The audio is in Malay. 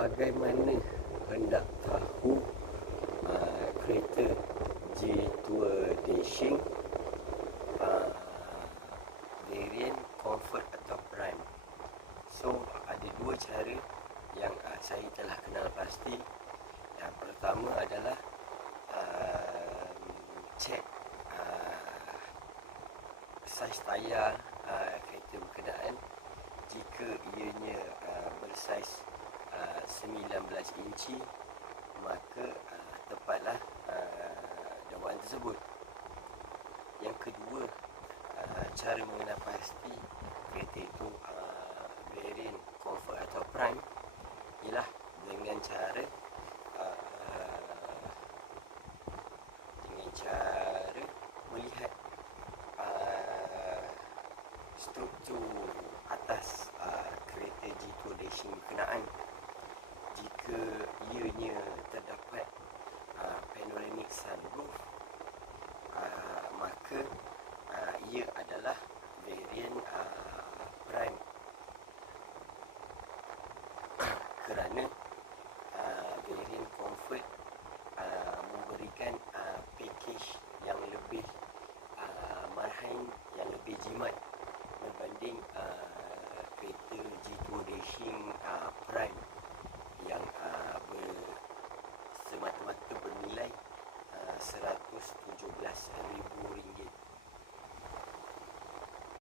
Bagaimana hendak tahu kereta G2 Dashing variant Comfort atau Prime? So ada dua cara yang saya telah kenal pasti. Yang pertama adalah cek saiz tayar kereta berkenaan. Jika ianya bersaiz 19 inci, maka tepatlah dakwaan tersebut. Yang kedua, cara mengenal pasti kereta itu variant Comfort atau Prime ialah dengan cara melihat struktur atas kereta G2 Dashing berkenaan. Jika ianya terdapat panoramic sunroof, maka ia adalah